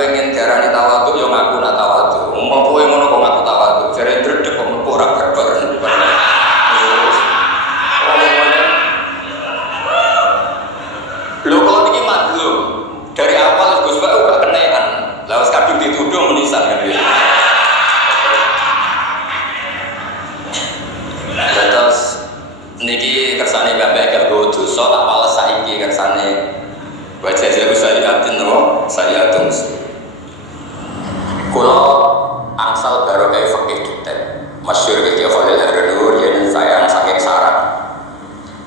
kepengen diarani tawadhu yo ngaku nak tawadhu. Wong kowe ngono kok ngaku tawadhu. Jare dredeg kok mlebu ora barbar. Lho kalau iki maklum dari awal Gus Pak udah kenean. Lah wis kadung dituduh menisan kan dia. Terus niki kersane Mbak gak dosa tak males saiki kersane wajah saya syariatin no syariatun. Kula angsal barokah fikih detail. Masyhur iki Khalil Harun yen saya saking Sarang.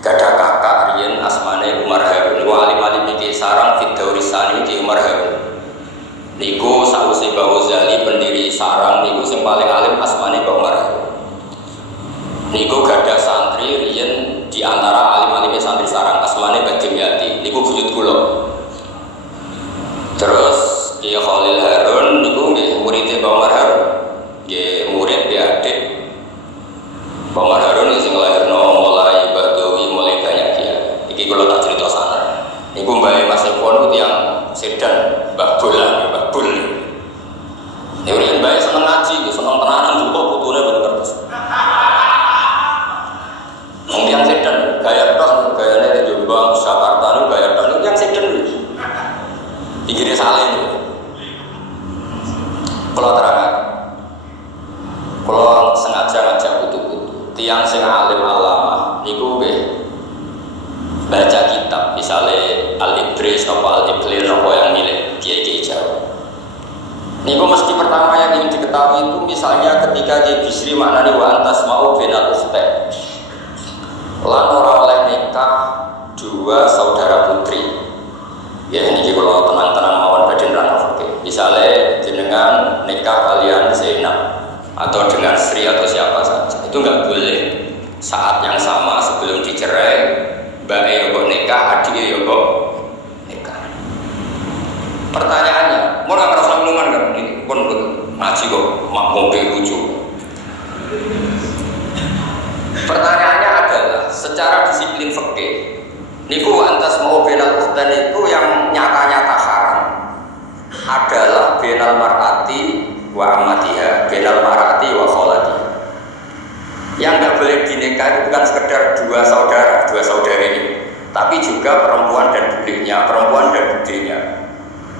Gadah kakak riyen asmane Umar Harun. Alim-alim iki Sarang Fidaurisani iki Umar Harun. Niku sawise Mbah Ghazali pendiri Sarang niku sing paling alim asmane Mbah Umar Harun. Niku gadah santri riyen di antara alim-alim santri Sarang asmane Mbah Dimyati. Niku buyut kula. Terus Kiai Khalil Harun niku nggih murid Mbah Umar Harun. Nggih murid di adik. Mbah Umar Harun sing lahirno mulai Badawi mulai banyak kiai. Iki kula tak cerita sana. Niku Mbah Mas Epon yang sedan Mbah Bola, Mbah Bul. Niku riyen Mbah seneng ngaji, seneng tenanan juga putune bener terus. Wong yang sedan gaya tok gayane di Jombang, Jakarta niku gaya tok niku yang sedan. Pinggirnya saleh itu. Kalau terangkan, kalau sengaja ngajak putu-putu, tiang sing alim alama, niku baca kitab, misalnya Al-Ibris atau Al-Iblir atau yang milik Kiai Jawa. Niku mesti pertama yang ingin diketahui itu, misalnya ketika Kiai Bisri maknani wa antas mau benal ukhtai, lan ora oleh nikah dua saudara putri. Ya ini kalau tenang-tenang mawon badhe nerang fikih. Misale jenengan nikah kalian Zainab atau dengan Sri atau siapa saja. Itu enggak boleh saat yang sama sebelum dicerai mbak ya kok nikah, adik ya kok nikah. Pertanyaannya, mau nggak ngerasa minuman kan? Ini pun ngaji kok makmum lucu. Pertanyaannya adalah secara disiplin fikih niku antas mau benal ukhtan itu yang nyata-nyata haram adalah benal mar'ati wa amatiha, benal mar'ati wa kholatiha. Yang nggak boleh dinikah itu bukan sekedar dua saudara, dua saudari ini, tapi juga perempuan dan budenya, perempuan dan budenya,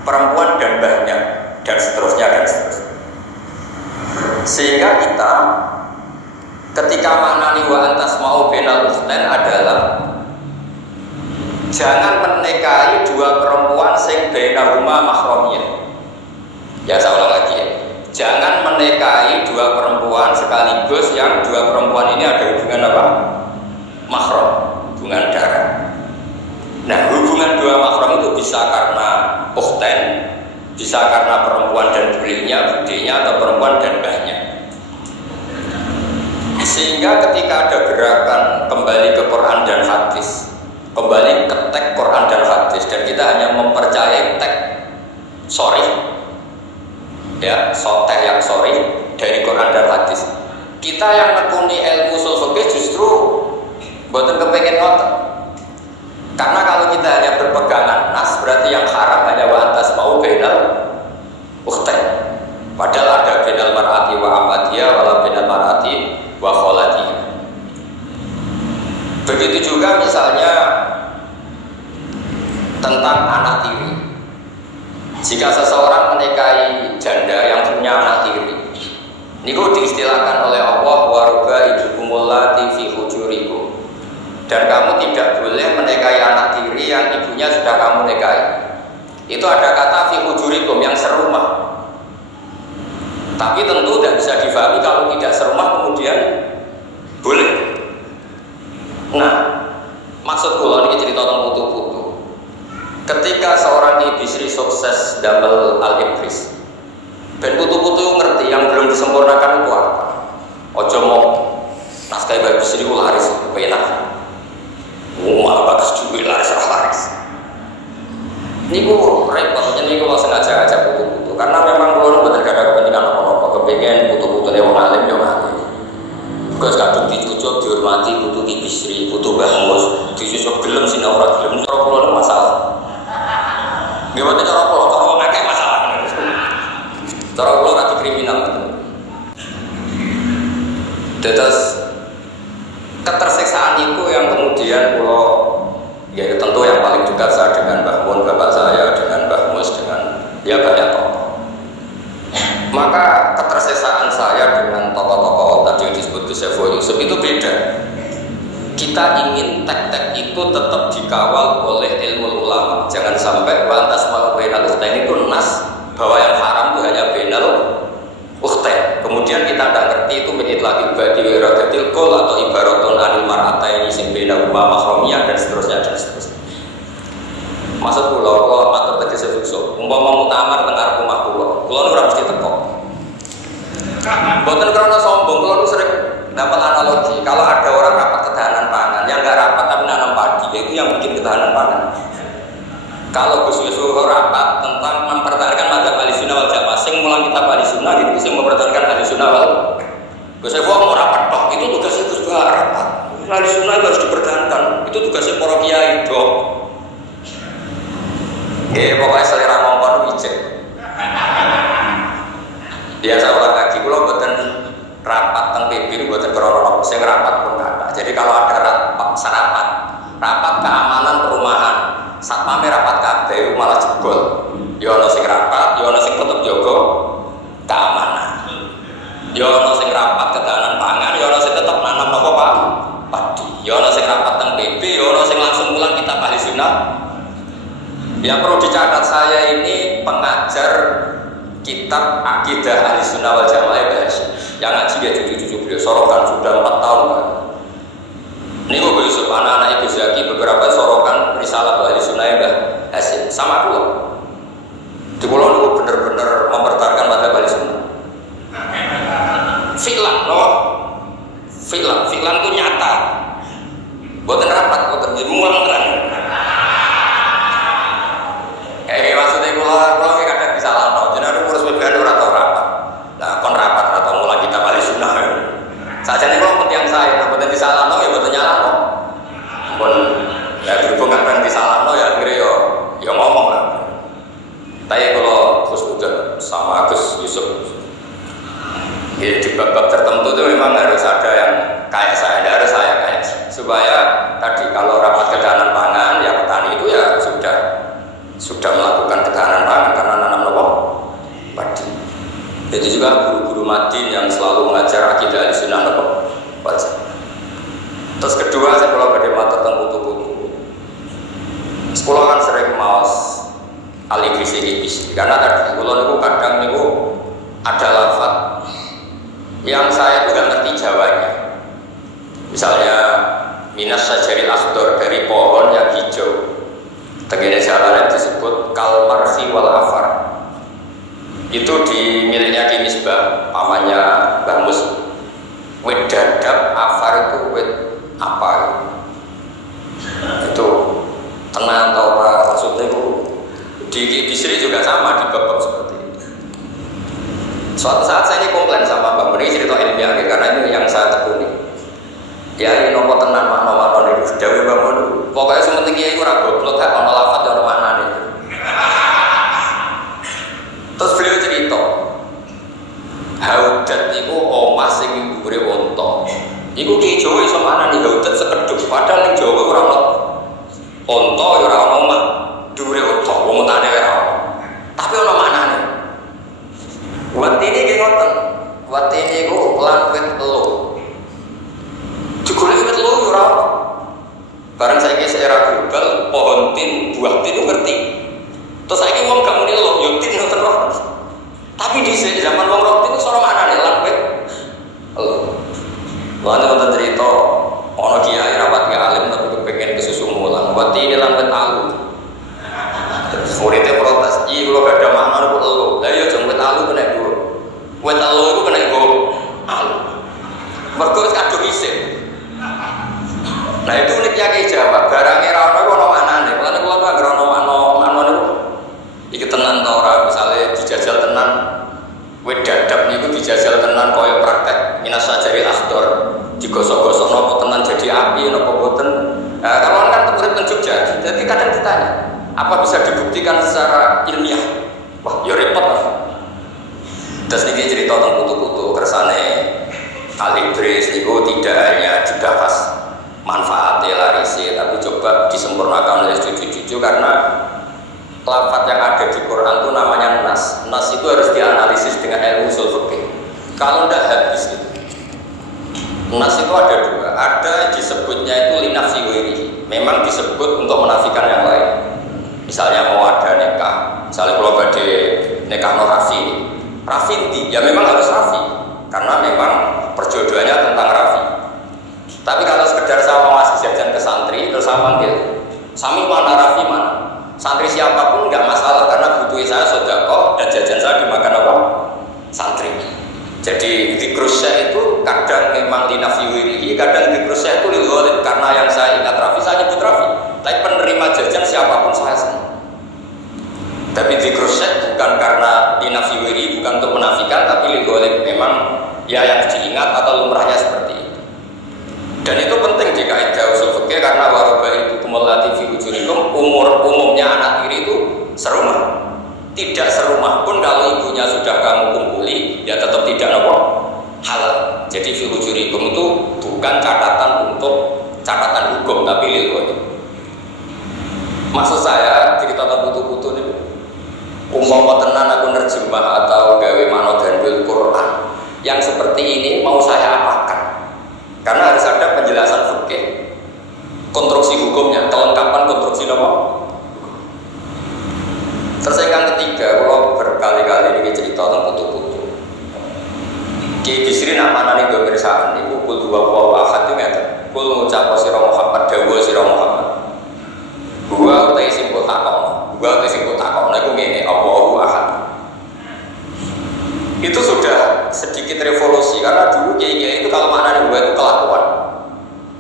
perempuan dan mbahnya, dan seterusnya dan seterusnya. Sehingga kita ketika maknani wa antas mau benal ukhtan adalah jangan menikahi dua perempuan sing bainahuma mahramiyah. Ya saya ulang lagi ya. Jangan menikahi dua perempuan sekaligus yang dua perempuan ini ada hubungan apa? Mahram, hubungan darah. Nah, hubungan dua mahram itu bisa karena ukhtan, bisa karena perempuan dan budenya atau perempuan dan mbahnya. Sehingga ketika ada gerakan kembali ke Quran dan hadis, kembali ke teks Quran dan hadis, dan kita hanya mempercayai teks sorry ya, teks yang sorry dari Quran dan hadis. Kita yang nekuni ilmu ushul fikih justru mboten kepengen ngoten. Karena kalau kita hanya berpegangan nas, berarti yang haram hanya wa antas mau bainal ukhtain. Padahal ada bainal mar'ati wa amatiha wala bainal mar'ati wa kholatiha. Begitu juga misalnya tentang anak tiri. Jika seseorang menikahi janda yang punya anak tiri, niku diistilahkan oleh Allah wa rubaibukumul lati fi hujurikum. Dan kamu tidak boleh menikahi anak tiri yang ibunya sudah kamu nikahi. Itu ada kata fi hujurikum yang serumah. Tapi tentu tidak bisa difahami kalau tidak serumah kemudian boleh. Nah, maksud kula niki cerita tentang putu-putu. Ketika seorang Bisri sukses damel Al-Ibris, ben putu-putu ngerti yang belum disempurnakan itu apa. Ojo mau naskah Mbah Bisri ku laris penak. Malah bagus juga laris. Niku repot, niku kalau sengaja ngajak putu-putu karena memang kalau bener gak ada kepentingan apa-apa, kepengen putu-putu yang alim yang alim. Gus kadung dicucuk dihormati putu Bisri, putu Mbah Mus, dicucuk gelem sing ora gelem cara kula masalah. Nggih mboten cara kula, cara wong akeh masalah. Terus ketersiksaan itu yang kemudian kalau ya tentu yang paling dekat saya dengan Mbah Mun, bapak saya, dengan Mbah Mus, dengan ya banyak tokoh. Maka ketersiksaan saya dengan tokoh-tokoh tadi yang disebut Gus Yusuf itu beda. Kita ingin tek-tek itu tetap dikawal oleh ilmu ulama. Jangan sampai pantas mau benal ukhtain itu nas bahwa yang haram itu hanya benal ukhtain. Kemudian kita tidak ngerti itu menit lagi bagi wiradatil kol atau ibaratun anil mar'ataini sing bena rumah mahromiyah dan seterusnya dan seterusnya. Maksud pulau kalau matur tadi sebusuk umpama mutamar tengah rumah pulau ora mesti teko. Boten karena sombong, pulau sering dapat analogi. Kalau ada orang rapat ketahanan pangan, yang nggak rapat tapi nanam padi, itu yang bikin ketahanan pangan. Kalau Gus Yusuf rapat tentang mempertahankan madzhab Ahlussunnah wal Jamaah, sing mulang kitab Ahlussunnah gitu, sing mempertahankan Ahlussunnah wal Gus Yusuf mau rapat dok, itu tugasnya Gus Bah rapat. Ahlussunnah harus dipertahankan, itu tugasnya para kiai dok. Pokoknya selera ngomong ijek. Biasa ulang lagi, kalau buatan rapat tentang PB itu buatan kronolog, saya rapat pun ada. Jadi kalau ada rapat keamanan perumahan, satpame rapat kabeh malah jebol. Ya ono sing rapat, ya ono sing tetep jaga keamanan. Ya ono sing rapat ketahanan pangan, ya ono sing tetep nanam napa Pak? Padi. Ya ono sing rapat teng PB, ya ono sing langsung mulang kitab Ahlussunnah. Yang perlu dicatat, saya ini pengajar kitab Aqidah Ahlussunnah wal Jamaah Bahasa. Yang ngaji ya cucu-cucu beliau sorokan sudah 4 tahun kan. Ini kok Yusuf anak-anak Ibu Zaki beberapa sorokan risalah Ahlussunnah Bahasa sama pulau. Di pulau itu benar-benar mempertahankan madzhab Ahlussunnah. Fi'lan itu nyata. Buatan rapat, buatan mulang terang. Maksudnya kalau kadang bisa lantau, jadi ada urus PBN atau rapat. Nah, kon rapat atau mulai kita balik sunnah. Saja nih kalau yang saya, nah buatan bisa lantau ya buatan nyala no. Pun ya berhubungan dengan bisa lantau ya akhirnya yo ngomong lah. Tapi kalau Gus Uda sama Gus Yusuf, ya di bab-bab tertentu itu memang harus ada yang kayak saya, harus saya kayak supaya tadi kalau rapat ketahanan pangan ya petani itu ya sudah melakukan ketahanan pangan karena nanam nopo padi. Jadi juga guru-guru Madin yang selalu mengajar akidah Ahlussunnah nopo baca. Terus kedua saya kalau bagaimana tentang putu-putu. Sekolah kan sering maos al-ibisi karena tadi kalau niku kadang niku ada lafaz yang saya juga ngerti Jawanya. Misalnya minas sajaril akhdar, dari pohon yang hijau. Tegene jalan disebut kalmarsi wal afar. Itu di miliknya Ki Misbah, pamannya Mbah Mus. Wit dadap, afar itu wit apa? Itu tenang atau apa maksudnya itu di Sri juga sama di bab seperti itu. Suatu saat saya ini komplain sama Mbak Muni cerita ilmiah karena ini yang saya tekuni. Ya ini nopo tenan makna-makna niku dawuh Mbak Muni. Pokoknya sementing kiai ora goblok gak ono lafaz ono maknane. Terus beliau cerita, haudat niku omah sing dhuwure unta. Iku ki Jawa iso maknane haudat sekedhuk, padahal ning Jawa ora ono unta ya ora ono omah dhuwure unta, wong untane ora ono. Tapi ono maknane. Watine ki ngoten. Watine iku lan wit telu. Digoleki wit telu ya ora ono. Barang saya ke era global, pohon tin, buah tin itu ngerti. Terus saya ke wong gak muni lo, yo tin ngoten roh. Tapi di zaman wong roh tin sora maknane lan wit. Lho. Lan wonten cerita ana kiai rapat ke alim tapi kepengin kesusu mulang. Wati ini lan wit alu. Muridnya protes, "Iki kula gak ada makna kok lho." Lah iya jeng wit alu kena go. Wit alu iku kena go alu. Mergo wis kadung isih. Nah itu uniknya Ki Jawa, barangnya ra ono maknane. Mulane kula anggere ono makna niku iki tenan ta ora, misale dijajal tenan wit dadap niku dijajal tenan kaya praktek minas sajaril akhdar, digosok-gosok napa tenan jadi api napa boten. Nah, kalau kan urip teng Jogja, jadi kadang ditanya, apa bisa dibuktikan secara ilmiah? Wah, ya repot. Terus niki cerita tentang putu-putu kersane Al-Idris itu tidak hanya dibahas manfaatnya larisnya, tapi coba disempurnakan oleh cucu-cucu karena lafaz yang ada di Quran itu namanya nas. Nas itu harus dianalisis dengan ilmu ushul fikih. Kalau tidak habis itu. Nas itu ada dua. Ada disebutnya itu linafsi wirihi. Memang disebut untuk menafikan yang lain. Misalnya mau ada nikah. Misalnya kalau ada nikah no Rafi. Rafi inti, ya memang harus Rafi. Karena memang perjodohannya tentang Rafi. Tapi kalau sekedar saya mau ngasih jajan ke santri, terus saya panggil, Sami mana Rafi mana? Santri siapapun nggak masalah karena butuh saya sedekah dan jajan saya dimakan apa? Santri. Jadi zikrusya itu kadang memang linafsi wirihi, kadang zikrusya itu lil ghalib karena yang saya ingat Rafi, saya nyebut Rafi. Tapi penerima jajan siapapun saya senang. Tapi zikrusya bukan karena linafsi wirihi, bukan untuk menafikan, tapi lil ghalib memang ya yang diingat atau lumrahnya seperti itu. Dan itu penting di kaidah ushul fikih karena waroba itu kumulati fi hujurikum, umumnya anak tiri itu serumah. Tidak serumah pun kalau ibunya sudah kamu kumpuli, ya tetap tidak nopo halal. Jadi fi hujurikum itu bukan catatan untuk catatan hukum, tapi lil ghalib. Maksud saya cerita putu-putu ini, umpama tenan aku nerjemah atau gawe manodandul Quran yang seperti ini mau saya apakan? Karena harus ada penjelasan fikih, konstruksi hukumnya, kelengkapan konstruksi nopo. Terus yang ketiga, kalau berkali-kali ini cerita tentang putu-putu. Ki Bisri nak mana nih dua bersaan, ibu kul dua buah ahad itu nggak? Kul ngucap sirah Muhammad, dawa sirah Muhammad. Gua utai simpul takon, nah aku gini, Allahu ahad. Itu sudah sedikit revolusi karena dulu kiai itu kalau maknanya gua itu kelakuan.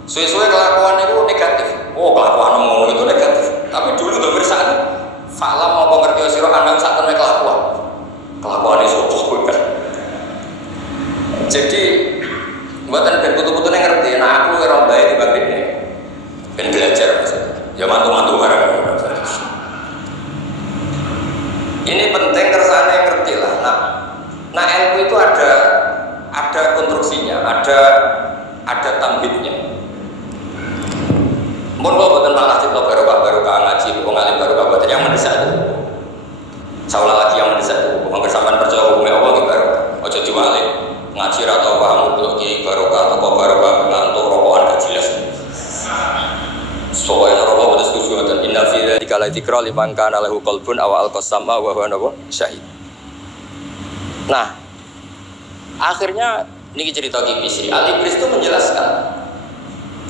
Suwe-suwe kelakuan itu negatif. Oh kelakuan ngomong itu negatif. Tapi dulu udah bersaan. Falam mau pengertian siro anda saat temen kelakuan itu bukan. Jadi buatan ben putu-putu ngerti. Nah aku orang baik di bagian ini. Ben belajar maksudnya. Ya mantu-mantu barang. Ini penting kersane ngerti lah. Nah ilmu itu ada konstruksinya, ada tambitnya. Mun kok boten malah cipta barokah ngaji, wong alim barokah boten yang mendesak itu. Saulah lagi yang mendesak itu, wong sampean percaya hukum Allah ki barokah. Aja diwalik ngaji ra tau paham untuk ki barokah atau kok barokah ngantuk rokokan gak jelas. Soalnya rokok boten setuju dan inna fi dzalika la dzikra liman kana lahu qalbun aw alqasama wa huwa syahid. Nah, akhirnya ini cerita Ki Bisri. Al-Idris itu menjelaskan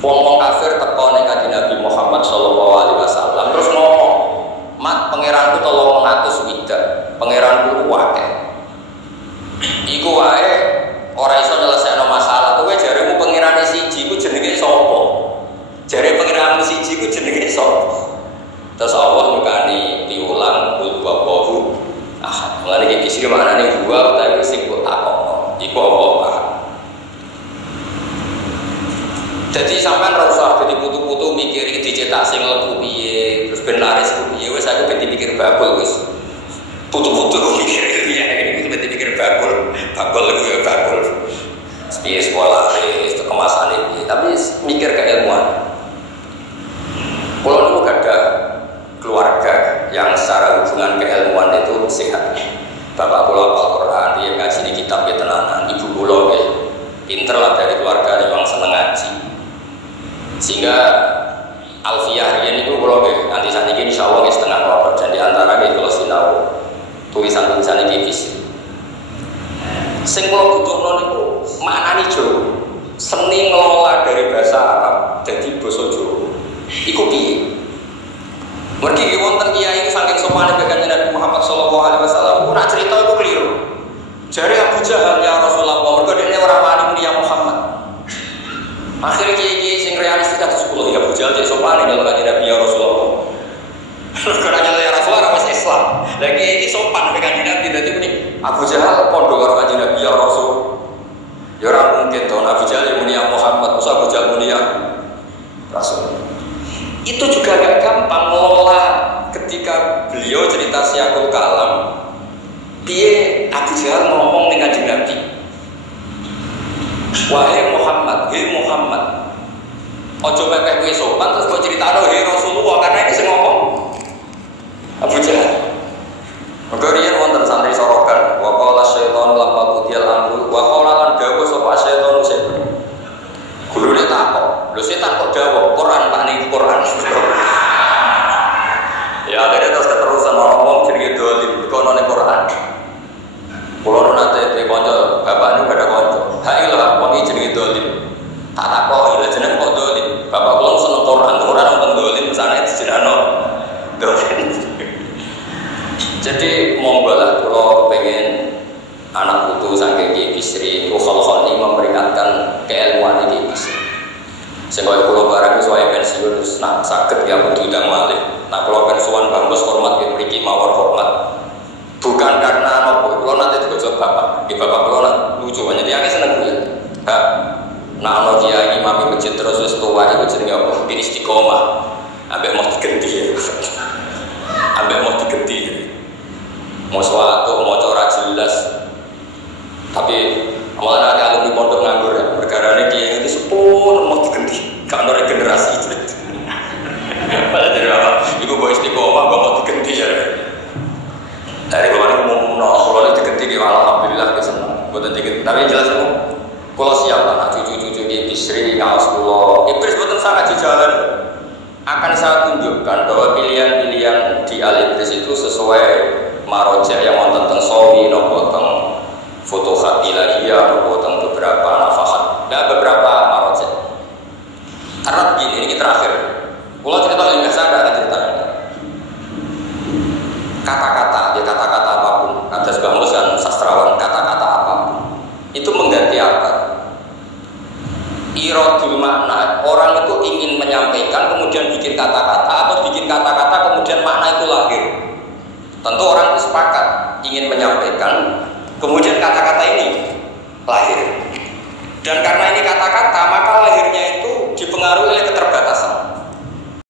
wong kafir teko ning Kanjeng Nabi Muhammad sallallahu alaihi wasallam terus ngomong, "Mat, pangeranku 300 widak, pangeranku akeh." Iku wae ora iso nyelesaikno masalah. Kowe jaremu pangerane siji ku jenenge sapa? Jare pangeranmu siji ku jenenge sapa? Terus Allah ngukani diulang kul huwallahu ahad. Mulane iki Bisri maknane huwa utawi sing kok takok. Iku apa? Jadi sampean ora usah jadi putu-putu mikir iki dicetak sing lebu piye, terus ben laris piye, wis aku ben dipikir bakul wis. Putu-putu mikir piye, iki ben dipikir bakul ya bakul. Piye sekolah itu kemasane piye, tapi mikir keilmuan. Kalau niku ada keluarga yang secara hubungan keilmuan itu sehat. Bapak kula hafal Quran, dia ngaji di kitab tenanan, ibu kula pinter lah dari keluarga yang seneng ngaji. Sehingga Alfiyah ini itu kalau nanti saat ini insya Allah setengah waktu dan diantara ini kalau sinau tulisan-tulisan ini visi sing kalau butuh non itu maknanya Jawa seni ngelola dari bahasa Arab jadi bahasa Jawa itu piye mergi wonten kiai saking sopane bagian Nabi Muhammad sallallahu alaihi wasallam ora cerita itu keliru jare Abu Jahal ya Rasulullah mergo dene ora wani mulia Muhammad. Akhirnya kiai sing realistis kados kula ya bujal cek sopan nyeluk kanjeng Nabi ya Rasulullah. Karena nyeluk ya Rasulullah wis Islam. Lah kiai iki sopan mek kanjeng Nabi dadi muni Abu Jahal padha karo kanjeng Nabi ya Rasul. Ya ora mungkin to Abu Jahal muni ya Muhammad, masa Abu Jahal muni ya Rasul. Itu juga gak gampang ngelola ketika beliau cerita Syiakul Kalam. Piye Abu Jahal ngomong dengan kanjeng Nabi. Wahai Muhammad, hei Muhammad. Ojo mepeh kowe sopan terus kok critakno hei Rasulullah karena ini sing ngomong Abu Jahal. Mergorian wonten santri sorokan. Wa qala syaitan lamma qudiyal amru wa qala lan dawuh sapa syaitan sepen. Gurune takok. Lho setan kok dawuh Quran tak ning Quran. Ya akhirnya terus keterusan ngomong jenenge dolim kono ning Quran. Kulo nate di kanca bapak niku ada kanca. Ha ilah wong iki jenenge dolim. Tak takoki lha jeneng kok dolim. Bapak kula seneng Quran, Quran nonton dolim sana dijenengno dolim. Jadi monggo lah kalau pengen anak putu saking Kiai Bisri, khol-khol ini memperingatkan keilmuan Kiai Bisri. Sebab kalau barang sesuai pensiun terus nak sakit ya kudu ndang malih. Nah kalau pensiun bagus hormat ya mriki mawar hormat. Bukan karena nopo, kalau nanti juga coba bapak, di bapak kalau lucu banyak dia seneng ya. Nah ono kiai imam masjid terus tua itu jenenge apa? Bin istiqomah. Ambek mau diganti ya. Ambek mau diganti. Mau suatu, mau corak jelas. Tapi malah ada alumni pondok nganggur ya. Perkara ini itu sepuluh mau diganti. Karena regenerasi. Pada jadi apa? Ibu bawa istiqomah, mau diganti ya. Dari kemarin kalau diganti di alhamdulillah senang. Bukan diganti. Tapi jelas itu, kalau siap lah cucu-cucu di Bisri, Rasulullah. Iblis betul sangat di jalan. Akan saya tunjukkan bahwa pilihan-pilihan di Al-Iblis itu sesuai marojah yang wonten teng sawi nopo teng futuhat ilahiyah nopo teng beberapa nafahat. Ada beberapa marojah. Karena begini ini terakhir. Kalau cerita ilmiah saya ada cerita. Kata-kata, ya kata-kata apapun. Ada sebuah kan sastrawan kata-kata apapun. Itu mengganti akar. Iradul makna, orang itu ingin menyampaikan kemudian bikin kata-kata atau bikin kata-kata kemudian makna itu lahir. Tentu orang itu sepakat ingin menyampaikan kemudian kata-kata ini lahir. Dan karena ini kata-kata maka lahirnya itu dipengaruhi oleh keterbatasan.